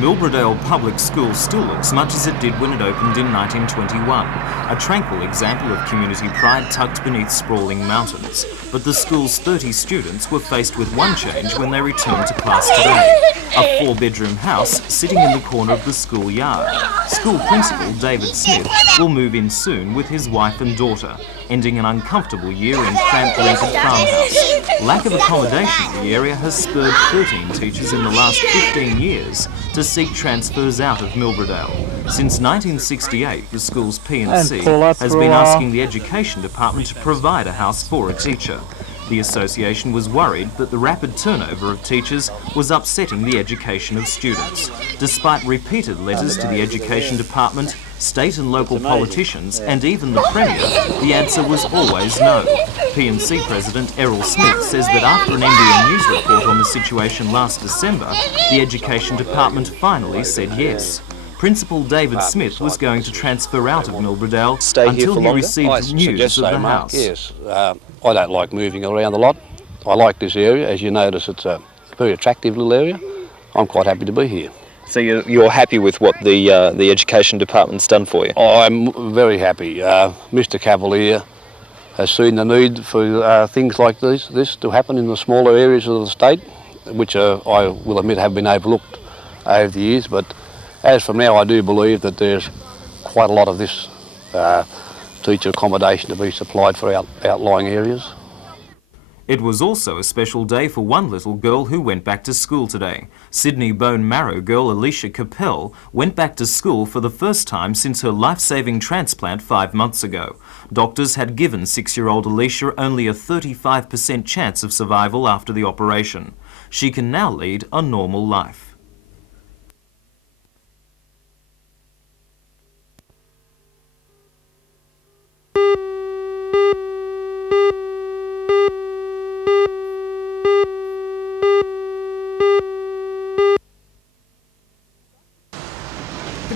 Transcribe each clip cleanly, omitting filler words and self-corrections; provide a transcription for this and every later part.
Milbradale Public School still looks much as it did when it opened in 1921, a tranquil example of community pride tucked beneath sprawling mountains. But the school's 30 students were faced with one change when they returned to class today. A 4-bedroom house sitting in the corner of the school yard. School principal David Smith will move in soon with his wife and daughter, ending an uncomfortable year in cramped rented farmhouse. Lack of accommodation in the area has spurred 13 teachers in the last 15 years to seek transfers out of Milbradale. Since 1968, the school's P&C has been asking the Education Department to provide a house for a teacher. The association was worried that the rapid turnover of teachers was upsetting the education of students. Despite repeated letters to the Education Department, state and local politicians and even the Premier, the answer was always no. P&C President Errol Smith says that after an NBN News report on the situation last December, the Education Department finally said yes. Principal David Smith was going to transfer out of Milbradale until he received news of the house. Yes, I don't like moving around a lot. I like this area. As you notice, it's a very attractive little area. I'm quite happy to be here. So you're happy with what the Education Department's done for you? I'm very happy. Mr Cavalier has seen the need for things like this to happen in the smaller areas of the state, which I will admit have been overlooked over the years. But as from now, I do believe that there's quite a lot of this teacher accommodation to be supplied for outlying areas. It was also a special day for one little girl who went back to school today. Sydney bone marrow girl Alicia Capel went back to school for the first time since her life-saving transplant 5 months ago. Doctors had given 6-year-old Alicia only a 35% chance of survival after the operation. She can now lead a normal life.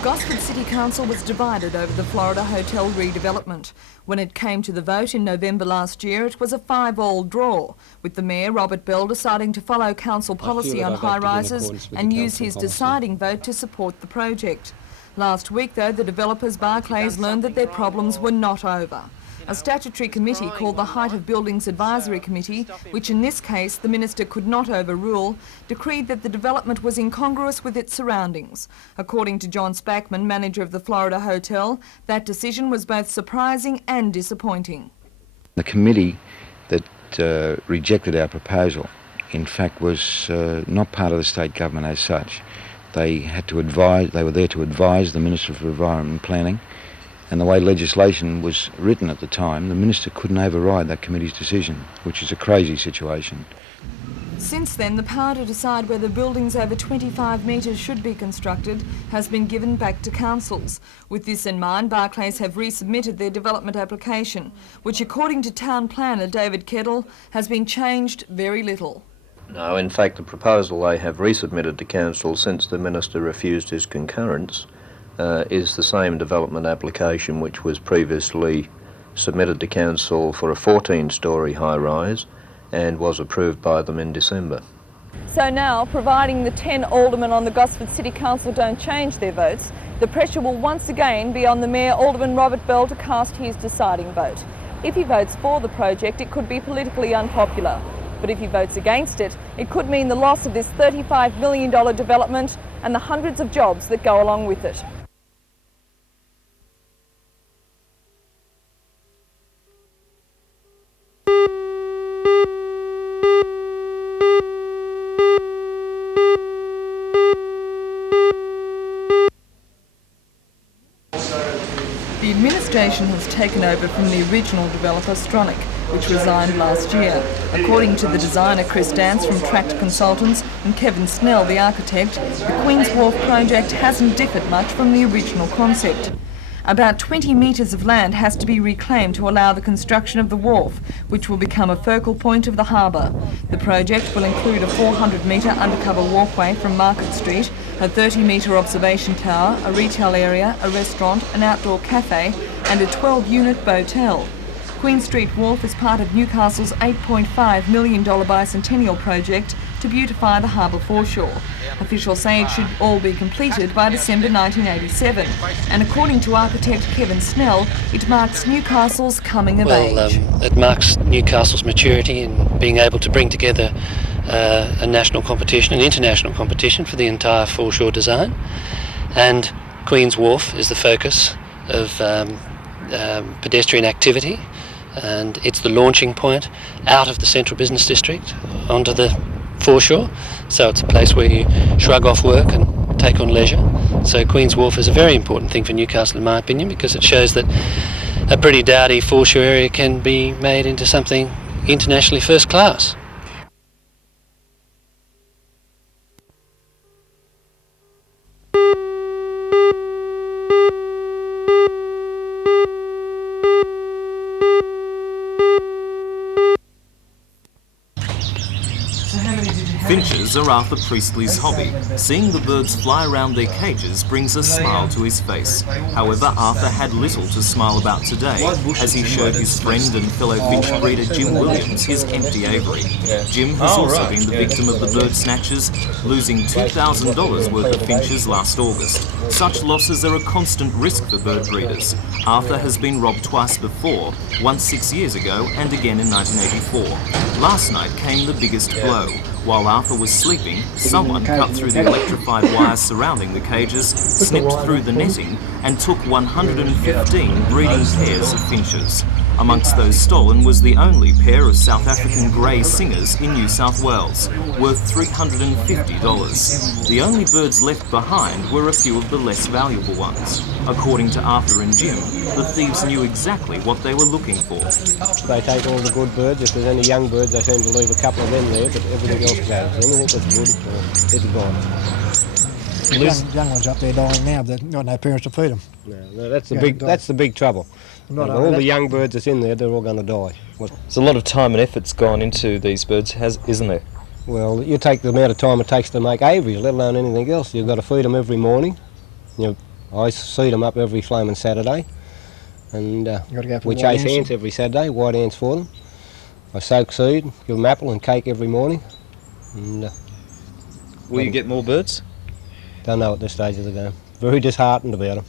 Gosford City Council was divided over the Florida hotel redevelopment. When it came to the vote in November last year, it was a 5-all draw, with the Mayor, Robert Bell, deciding to follow council policy on high-rises and use his deciding vote to support the project. Last week, though, the developers Barclays learned that their problems were not over. A statutory committee called the Height of Buildings Advisory Committee, which in this case the Minister could not overrule, decreed that the development was incongruous with its surroundings. According to John Spackman, manager of the Florida Hotel, that decision was both surprising and disappointing. The committee that rejected our proposal, in fact, was not part of the state government as such. They were there to advise the Minister for Environment and Planning. And the way legislation was written at the time, the Minister couldn't override that committee's decision, which is a crazy situation. Since then, the power to decide whether buildings over 25 metres should be constructed has been given back to councils. With this in mind, Barclays have resubmitted their development application, which according to Town Planner David Kettle, has been changed very little. No, in fact, the proposal they have resubmitted to council since the Minister refused his concurrence is the same development application which was previously submitted to council for a 14-storey high-rise and was approved by them in December. So now, providing the 10 aldermen on the Gosford City Council don't change their votes, the pressure will once again be on the Mayor, Alderman Robert Bell, to cast his deciding vote. If he votes for the project, it could be politically unpopular. But if he votes against it, it could mean the loss of this $35 million development and the hundreds of jobs that go along with it. The administration has taken over from the original developer Strait, which resigned last year. According to the designer Chris Dance from Tract Consultants and Kevin Snell, the architect, the Queen's Wharf project hasn't differed much from the original concept. About 20 metres of land has to be reclaimed to allow the construction of the wharf, which will become a focal point of the harbour. The project will include a 400-metre undercover walkway from Market Street, a 30-metre observation tower, a retail area, a restaurant, an outdoor cafe and a 12-unit botel. Queen Street Wharf is part of Newcastle's $8.5 million bicentennial project to beautify the harbour foreshore. Officials say it should all be completed by December 1987, and according to architect Kevin Snell, it marks Newcastle's coming of age. It marks Newcastle's maturity in being able to bring together a national competition, an international competition for the entire foreshore design, and Queen's Wharf is the focus of pedestrian activity, and it's the launching point out of the central business district onto the foreshore, so it's a place where you shrug off work and take on leisure. So Queen's Wharf is a very important thing for Newcastle in my opinion, because it shows that a pretty dowdy foreshore area can be made into something internationally first class. Finches are Arthur Priestley's hobby. Seeing the birds fly around their cages brings a smile to his face. However, Arthur had little to smile about today, as he showed his friend and fellow finch breeder Jim Williams his empty aviary. Jim has also been the victim of the bird snatchers, losing $2,000 worth of finches last August. Such losses are a constant risk for bird breeders. Arthur has been robbed twice before, once 6 years ago and again in 1984. Last night came the biggest blow. While Arthur was sleeping, someone cut through the electrified wires surrounding the cages, snipped through the netting, and took 115 breeding pairs of finches. Amongst those stolen was the only pair of South African grey singers in New South Wales, worth $350. The only birds left behind were a few of the less valuable ones. According to Arthur and Jim, the thieves knew exactly what they were looking for. They take all the good birds. If there's any young birds, they seem to leave a couple of them there, but everything else goes. Anything that's good, it's gone. Young ones up there dying now, but they've got no parents to feed them. No, that's the big trouble. All the young birds that's in there, they're all going to die. There's a lot of time and effort's gone into these birds, isn't there? Well, you take the amount of time it takes to make aviaries, let alone anything else. You've got to feed them every morning. I seed them up every flaming Saturday, and we chase ants every Saturday, white ants for them. I soak seed, give them apple and cake every morning. And, Will you get more birds? Don't know at this stage of the game. Very disheartened about them.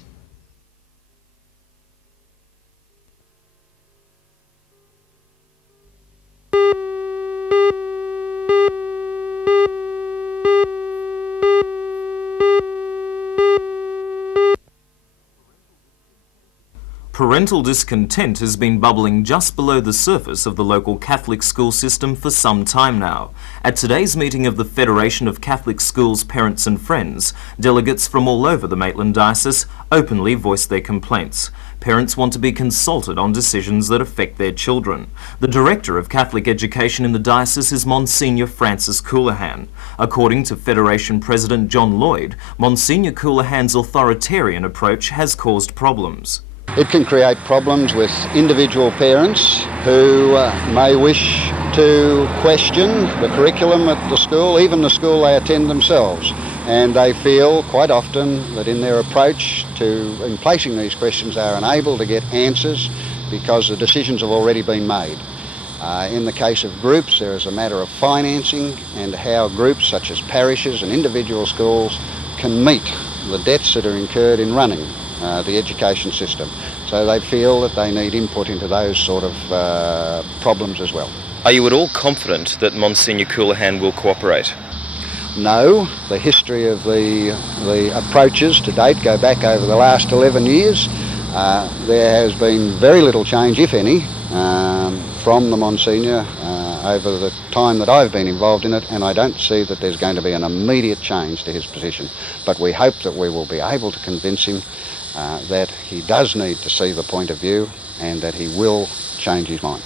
Parental discontent has been bubbling just below the surface of the local Catholic school system for some time now. At today's meeting of the Federation of Catholic Schools Parents and Friends, delegates from all over the Maitland Diocese openly voiced their complaints. Parents want to be consulted on decisions that affect their children. The Director of Catholic Education in the diocese is Monsignor Francis Coulihan. According to Federation President John Lloyd, Monsignor Coulihan's authoritarian approach has caused problems. It can create problems with individual parents who may wish to question the curriculum at the school, even the school they attend themselves. And they feel quite often that in their approach in placing these questions, they are unable to get answers because the decisions have already been made. In the case of groups, there is a matter of financing and how groups such as parishes and individual schools can meet the debts that are incurred in running the education system. So they feel that they need input into those sort of problems as well. Are you at all confident that Monsignor Coulihan will cooperate? No. The history of the approaches to date go back over the last 11 years. There has been very little change, if any, from the Monsignor over the time that I've been involved in it, and I don't see that there's going to be an immediate change to his position. But we hope that we will be able to convince him that he does need to see the point of view and that he will change his mind.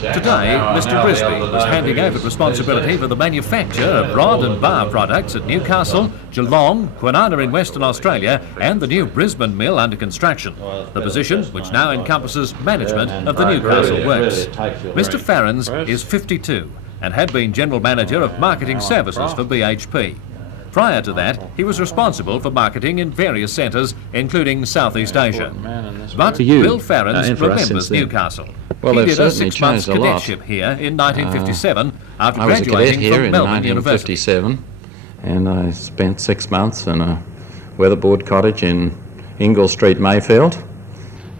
Today, Mr Brisby was handing over responsibility for the manufacture of rod and bar products at Newcastle, Geelong, Kwinana in Western Australia and the new Brisbane mill under construction, the position which now encompasses management of the Newcastle works. Mr Farrens is 52. and had been General Manager of Marketing Services for BHP. Prior to that, he was responsible for marketing in various centres, including Southeast Asia. But Bill Farrens remembers Newcastle. Well, he they've did a certainly 6 months changed a lot. cadetship here in 1957 after I was a cadet graduating here from in Melbourne University. 1957, and I spent 6 months in a weatherboard cottage in Ingle Street, Mayfield.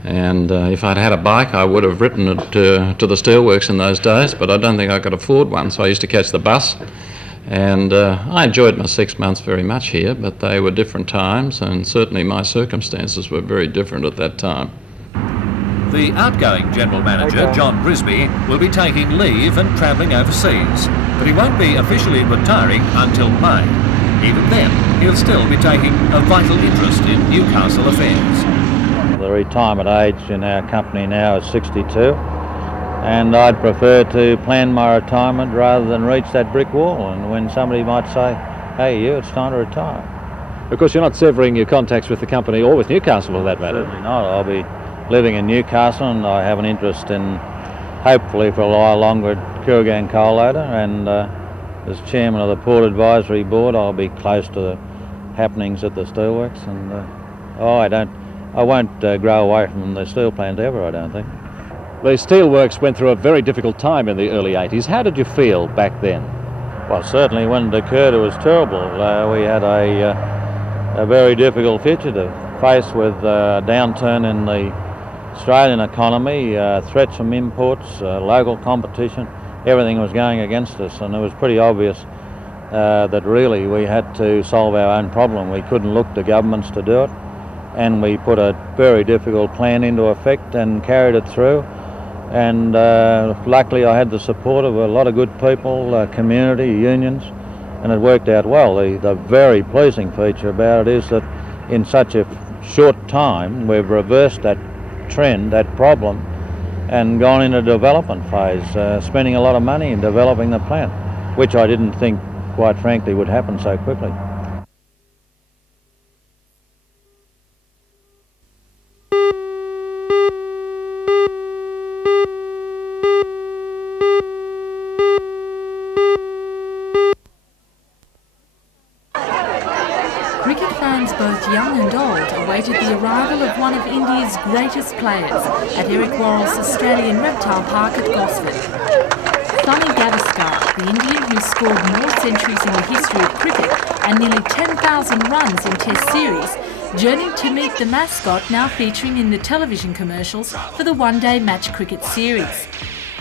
And if I'd had a bike, I would have ridden it to the steelworks in those days, but I don't think I could afford one, so I used to catch the bus. And I enjoyed my 6 months very much here, but they were different times, and certainly my circumstances were very different at that time. The outgoing General Manager, John Brisby, will be taking leave and travelling overseas, but he won't be officially retiring until May. Even then, he'll still be taking a vital interest in Newcastle affairs. The retirement age in our company now is 62. And I'd prefer to plan my retirement rather than reach that brick wall, and when somebody might say, hey you, it's time to retire. Of course, you're not severing your contacts with the company or with Newcastle for that matter. Certainly not. I'll be living in Newcastle, and I have an interest in, hopefully for a while longer, at Kooragang Coal Loader, and as chairman of the Port Advisory Board I'll be close to the happenings at the steelworks, and I won't grow away from the steel plant ever, I don't think. The steelworks went through a very difficult time in the early 80s. How did you feel back then? Well, certainly when it occurred it was terrible. We had a very difficult future to face with a downturn in the Australian economy, threats from imports, local competition. Everything was going against us, and it was pretty obvious that really we had to solve our own problem. We couldn't look to governments to do it, and we put a very difficult plan into effect and carried it through. And luckily I had the support of a lot of good people, community, unions, and it worked out well. The very pleasing feature about it is that in such a short time we've reversed that trend, that problem, and gone into development phase, spending a lot of money in developing the plant, which I didn't think, quite frankly, would happen so quickly. Cricket fans both young and old awaited the arrival of one of India's greatest players at Eric Worrell's Australian Reptile Park at Gosford. Sunny Gavaskar, the Indian who scored more centuries in the history of cricket and nearly 10,000 runs in Test series, journeyed to meet the mascot now featuring in the television commercials for the one-day match cricket series.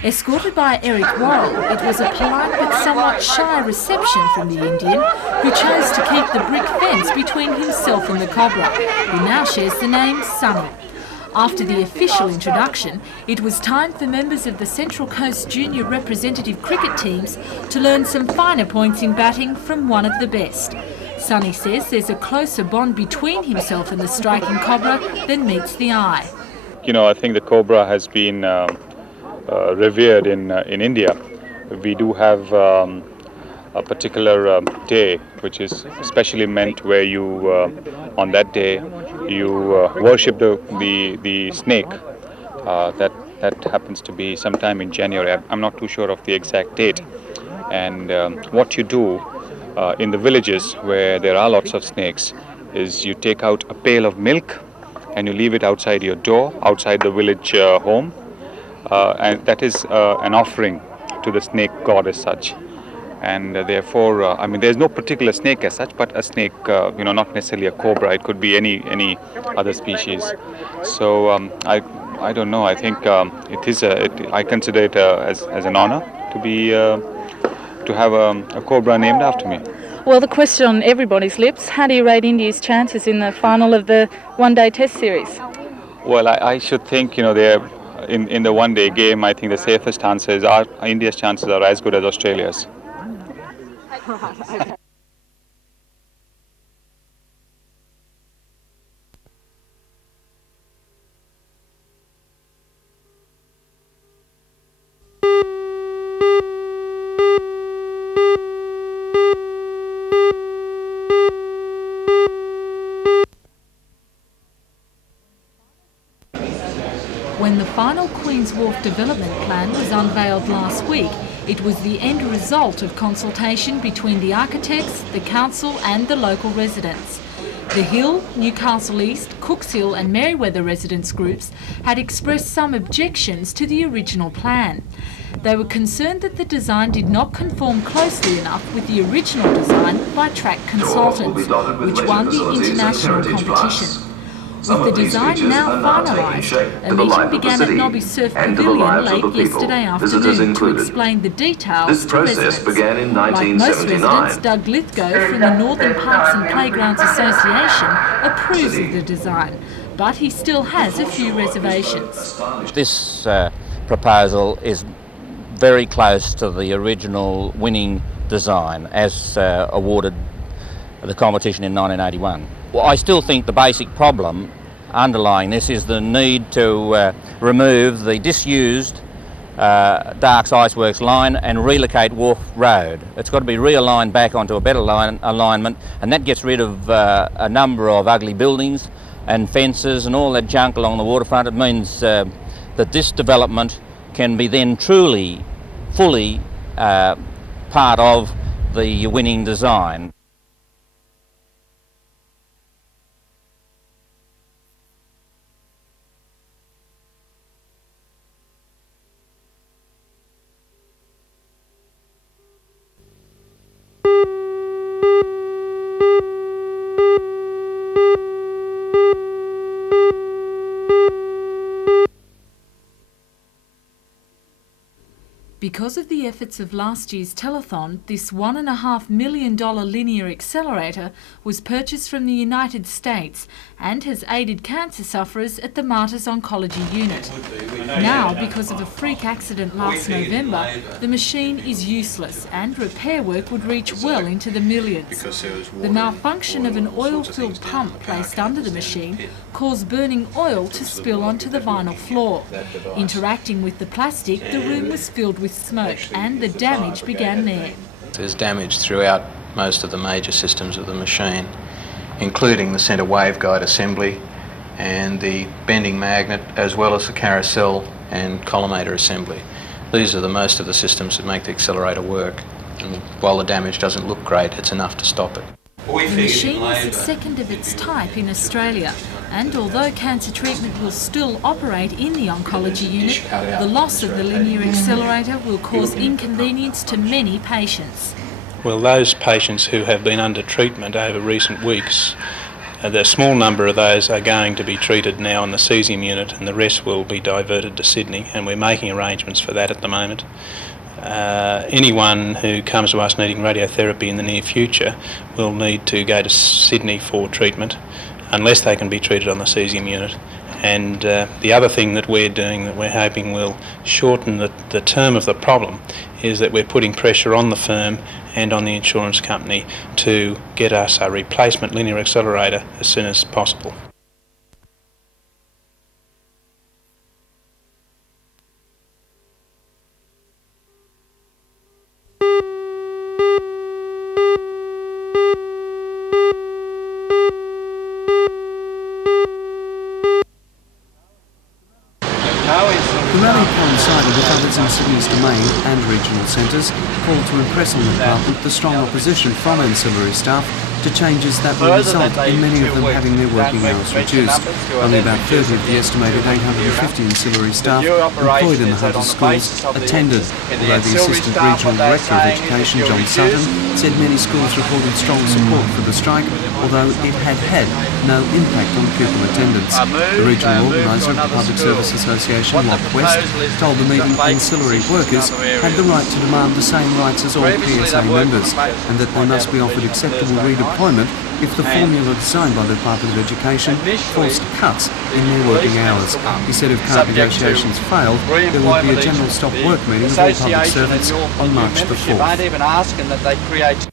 Escorted by Eric Worrell, it was a polite but somewhat shy reception from the Indian, who chose to keep the brick fence between himself and the Cobra, who now shares the name Sunny. After the official introduction, it was time for members of the Central Coast junior representative cricket teams to learn some finer points in batting from one of the best. Sunny says there's a closer bond between himself and the striking Cobra than meets the eye. You know, I think the Cobra has been revered in India. We do have a particular day which is specially meant where you on that day you worship the snake. That happens to be sometime in January. I'm not too sure of the exact date. And what you do in the villages where there are lots of snakes is you take out a pail of milk and you leave it outside your door, outside the village home. And that is an offering to the snake god as such, and therefore, I mean, there's no particular snake as such, but a snake, not necessarily a cobra. It could be any other species. So I don't know. I think it is. I consider it as an honor to have a cobra named after me. Well, the question on everybody's lips: how do you rate India's chances in the final of the one-day Test series? Well, I should think they're. In the one-day game, I think the safest answer is India's chances are as good as Australia's. When the final Queen's Queen's Wharf development plan was unveiled last week, it was the end result of consultation between the architects, the council and the local residents. The Hill, Newcastle East, Cooks Hill and Merewether residents groups had expressed some objections to the original plan. They were concerned that the design did not conform closely enough with the original design by Track Consultants, which won the international competition. With the design now finalised, a meeting began at Nobby Surf Pavilion late yesterday afternoon to explain the details to residents. Like most residents, Doug Lithgow from the Northern Parks and Playgrounds Association approves of the design, but he still has a few reservations. This proposal is very close to the original winning design as awarded the competition in 1981. Well, I still think the basic problem underlying this is the need to remove the disused Darks Iceworks line and relocate Wharf Road. It's got to be realigned back onto a better alignment, and that gets rid of a number of ugly buildings and fences and all that junk along the waterfront. It means that this development can be then truly, fully part of the winning design. Because of the efforts of last year's telethon, this $1.5 million linear accelerator was purchased from the United States and has aided cancer sufferers at the Martyrs Oncology Unit. Now, because of a freak accident last November, the machine is useless and repair work would reach well into the millions. The malfunction of an oil-filled pump placed under the machine caused burning oil to spill onto the vinyl floor. Interacting with the plastic, the room was filled with smoke and the damage began there. There's damage throughout most of the major systems of the machine, including the centre waveguide assembly and the bending magnet, as well as the carousel and collimator assembly. These are the most of the systems that make the accelerator work, and while the damage doesn't look great, it's enough to stop it. The machine is the second of its type in Australia, and although cancer treatment will still operate in the oncology unit, the loss of the linear accelerator will cause inconvenience to many patients. Well, those patients who have been under treatment over recent weeks, the small number of those are going to be treated now in the cesium unit, and the rest will be diverted to Sydney, and we're making arrangements for that at the moment. Anyone who comes to us needing radiotherapy in the near future will need to go to Sydney for treatment unless they can be treated on the cesium unit. And the other thing that we're doing that we're hoping will shorten the term of the problem is that we're putting pressure on the firm and on the insurance company to get us a replacement linear accelerator as soon as possible. The rally coincided with others in Sydney's domain and regional centres called to impress on the department the strong opposition from ancillary staff to changes that will result in many of them having their working hours reduced. Only about 30 of the estimated 850 ancillary staff employed in the Hunters schools attended, although the Assistant Regional Director of Education, John Sutton, said many schools reported strong support for the strike, although it had had no impact on pupil attendance. The regional organiser of the Public Service Association, Lock West, told the meeting ancillary workers had the right to demand the same rights as all PSA members, and that they must be offered acceptable redeployment if the formula designed by the Department of Education forced cuts in their working hours. He said if current negotiations failed, there would be a general stop work meeting of all public servants on March the 4th.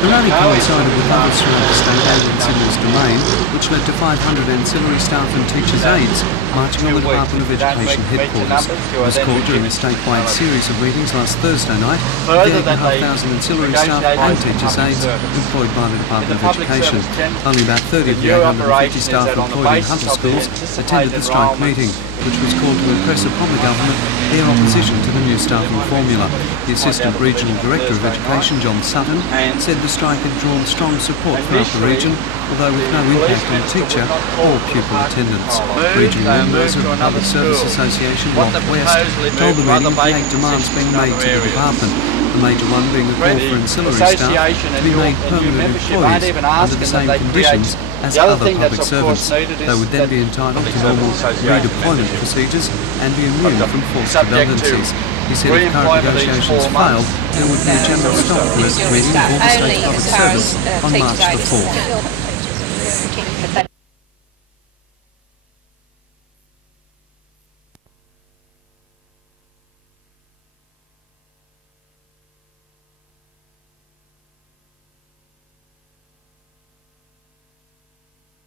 The rally coincided with others throughout the state and in Sydney's domain, which led to 500 ancillary staff and teachers' aides marching on the Department of Education headquarters. It was called during a statewide series of meetings last Thursday night with the 8,500 ancillary staff and teachers' aides employed by the Department of Education. Only about 30 of the 850 staff employed in Hunter schools attended the strike meeting, which was called to impress upon the government their opposition to the new staffing formula. The Assistant Regional Director of Education, John Sutton, said the strike had drawn strong support throughout the region, although with no impact on teacher or pupil attendance. Regional Organiser of the Public Service Association, Rob West, told the meeting of the 8 demands being made to the department, the major one being the call for ancillary staff to be made permanent employees under the same conditions as other public servants. They would then be entitled to normal redeployment procedures and be immune from forced redundancies. He said if current negotiations failed, there would be a general stop meeting of all the state's public servants on March the 4th.